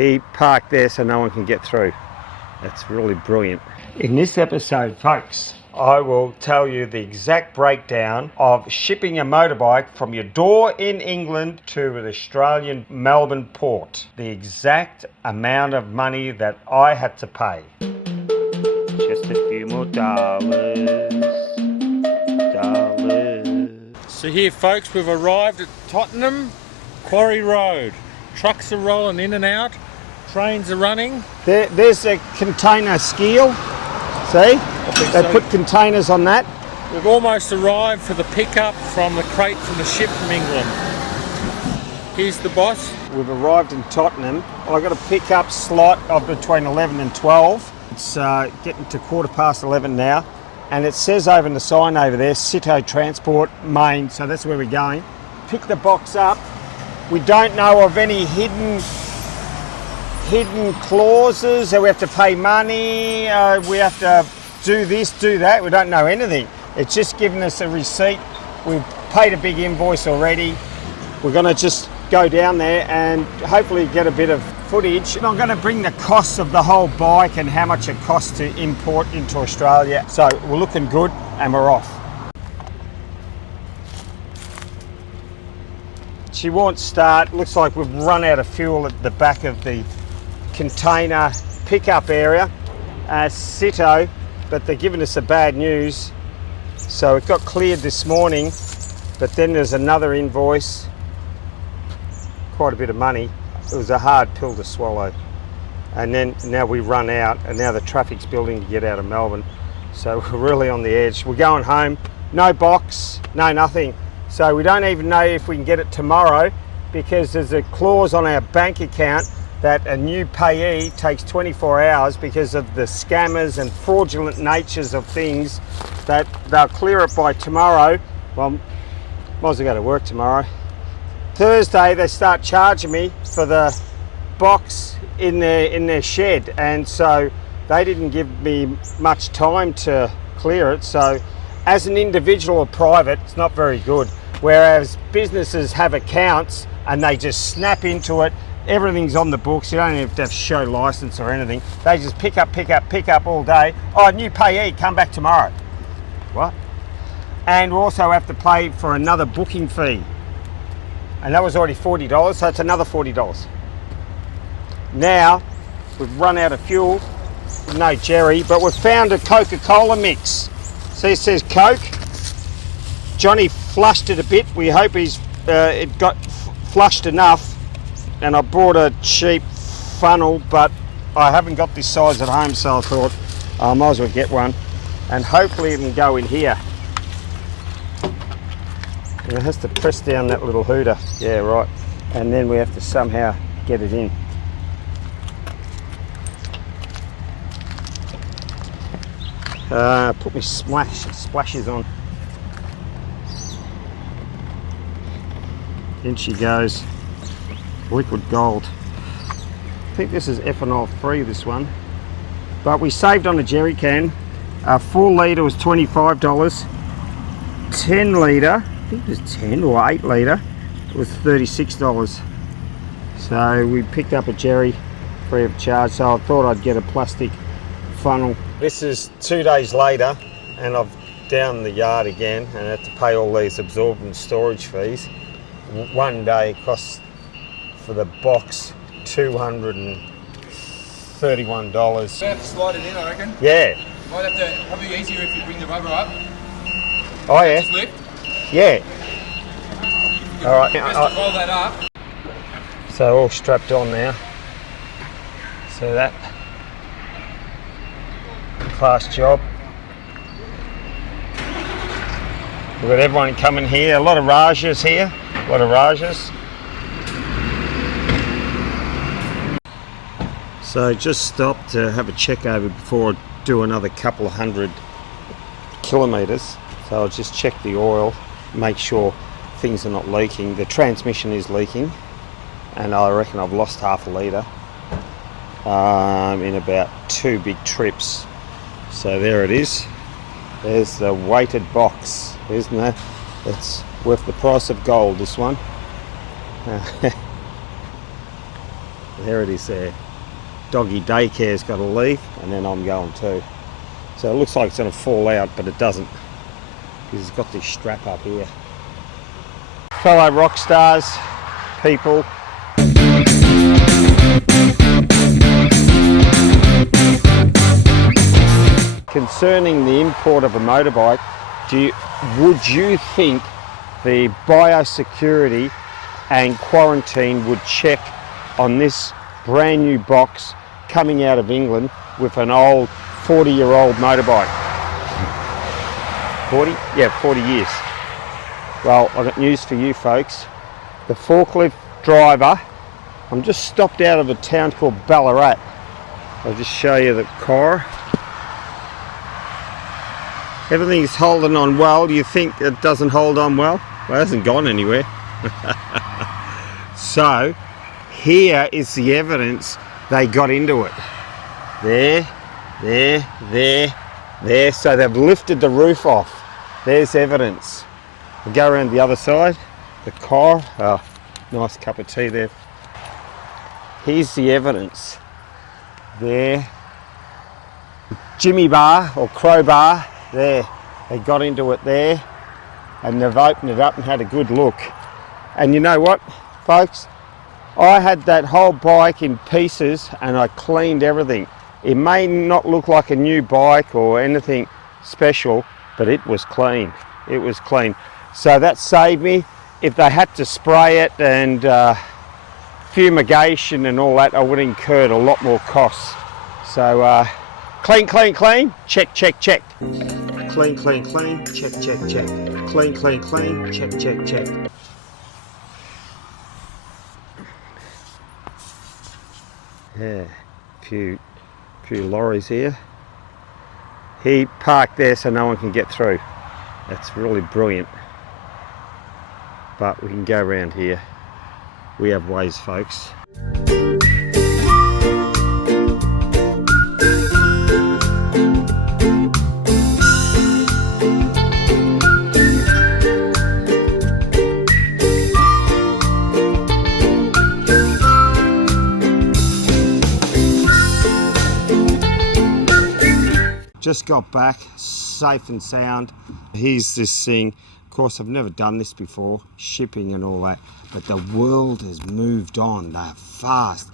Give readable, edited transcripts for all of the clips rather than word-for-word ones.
he parked there so no one can get through. That's really brilliant. In this episode, folks, I will tell you the exact breakdown of shipping a motorbike from your door in England to an Australian Melbourne Port. The exact amount of money that I had to pay. Just a few more dollars. So here, folks, we've arrived at Tottenham Quarry Road. Trucks are rolling in and out. Trains are running. There's a container skeel. See? They put containers on that. We've almost arrived for the pickup from the crate from the ship from England. Here's the boss. We've arrived in Tottenham. I've got a pickup slot of between 11 and 12. It's getting to 11:15 now. And it says over in the sign over there, Cito Transport Main, so that's where we're going. Pick the box up. We don't know of any hidden clauses, that we have to pay money, we have to do this, do that. We don't know anything. It's just giving us a receipt. We've paid a big invoice already. We're gonna just go down there and hopefully get a bit of footage. I'm gonna bring the costs of the whole bike and how much it costs to import into Australia. So we're looking good and we're off. She won't start. Looks like we've run out of fuel at the back of the container pickup area, Cito, but they're giving us the bad news. So it got cleared this morning, but then there's another invoice, quite a bit of money. It was a hard pill to swallow. And then now we run out, and now the traffic's building to get out of Melbourne. So we're really on the edge. We're going home, no box, no nothing. So we don't even know if we can get it tomorrow, because there's a clause on our bank account that a new payee takes 24 hours because of the scammers and fraudulent natures of things, that they'll clear it by tomorrow. Well, might as well go to work tomorrow. Thursday they start charging me for the box in their shed, and so they didn't give me much time to clear it. So as an individual or private, it's not very good. Whereas businesses have accounts and they just snap into it. Everything's on the books. You don't even have to show license or anything. They just pick up all day. Oh, new payee, come back tomorrow. What? And we also have to pay for another booking fee. And that was already $40, so it's another $40. Now, we've run out of fuel. No Jerry, but we've found a Coca-Cola mix. See, it says Coke. Johnny flushed it a bit. We hope it got flushed enough. And I brought a cheap funnel, but I haven't got this size at home, so I thought I might as well get one. And hopefully it can go in here. And it has to press down that little hooter. Yeah, right. And then we have to somehow get it in. Put my splashes on. In she goes. Liquid gold. I think this is ethanol free, this one. But we saved on a jerry can. 4 litre was $25. 10 litre, I think it was 10 or 8 litre, it was $36. So we picked up a jerry free of charge, so I thought I'd get a plastic funnel. This is 2 days later, and I've down the yard again and had to pay all these absorbent storage fees. One day costs for the box $231. You have to slide it in, I reckon. Yeah. Might have to, probably easier if you bring the rubber up. Oh yeah. Just lift. Yeah. All right. Best to roll that up. So all strapped on now. So that class job. We've got everyone coming here. A lot of Rajas here. A lot of Rajas. So just stopped to have a check over before I do another couple of 100 kilometres. So I'll just check the oil, make sure things are not leaking. The transmission is leaking, and I reckon I've lost half a litre in about 2 big trips. So there it is. There's the weighted box, isn't it? It's worth the price of gold, this one. There it is there. Doggy daycare's got to leave, and then I'm going too. So it looks like it's going to fall out, but it doesn't, because it's got this strap up here. Fellow rock stars, people. Concerning the import of a motorbike, would you think the biosecurity and quarantine would check on this brand new box coming out of England with an old 40-year-old motorbike? 40? Yeah, 40 years. Well, I've got news for you folks. The forklift driver, I'm just stopped out of a town called Ballarat. I'll just show you the car. Everything's holding on well. Do you think it doesn't hold on well? Well, it hasn't gone anywhere. So, here is the evidence they got into it. There. So they've lifted the roof off. There's evidence. I'll go around the other side. The car. Oh, nice cup of tea there. Here's the evidence. There. Jimmy bar or crowbar. There, they got into it there, and they've opened it up and had a good look. And you know what, folks? I had that whole bike in pieces and I cleaned everything. It may not look like a new bike or anything special, but it was clean. It was clean. So that saved me. If they had to spray it and fumigation and all that, I would have incurred a lot more costs. So clean, check. Clean, check. Clean, check. Yeah, few lorries here. He parked there so no one can get through. That's really brilliant. But we can go around here. We have ways, folks. Just got back, safe and sound. Here's this thing. Of course, I've never done this before, shipping and all that, but the world has moved on. They're fast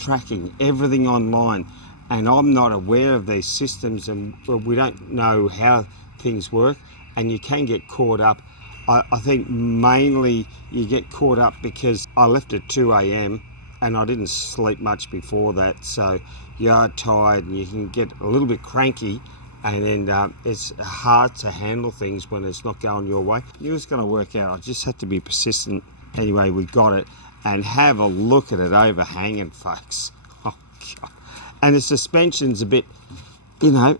tracking everything online, and I'm not aware of these systems, and we don't know how things work, and you can get caught up. I think mainly you get caught up because I left at 2 a.m. and I didn't sleep much before that, so you're tired and you can get a little bit cranky, and then it's hard to handle things when it's not going your way. It was going to work out. I just had to be persistent. Anyway, we got it, and have a look at it overhanging, folks. Oh, God. And the suspension's a bit, you know,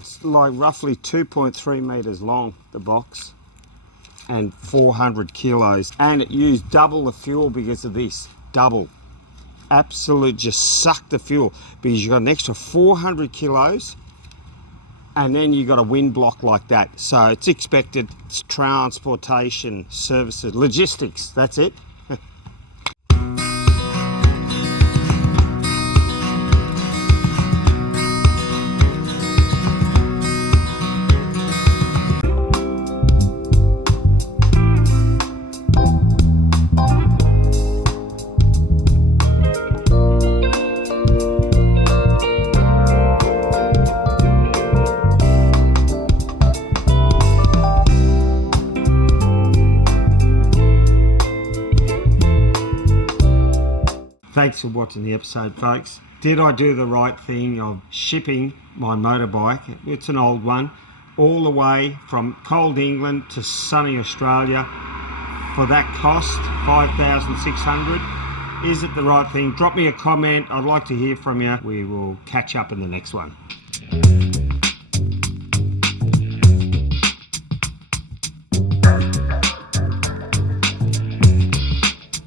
it's like roughly 2.3 meters long, the box, and 400 kilos, and it used double the fuel because of this. Double. Absolute, just suck the fuel, because you've got an extra 400 kilos and then you've got a wind block like that. So it's expected. It's transportation services, logistics, that's it. Thanks for watching the episode, folks. Did I do the right thing of shipping my motorbike? It's an old one, all the way from cold England to sunny Australia for that cost, $5,600. Is it the right thing? Drop me a comment. I'd like to hear from you. We will catch up in the next one.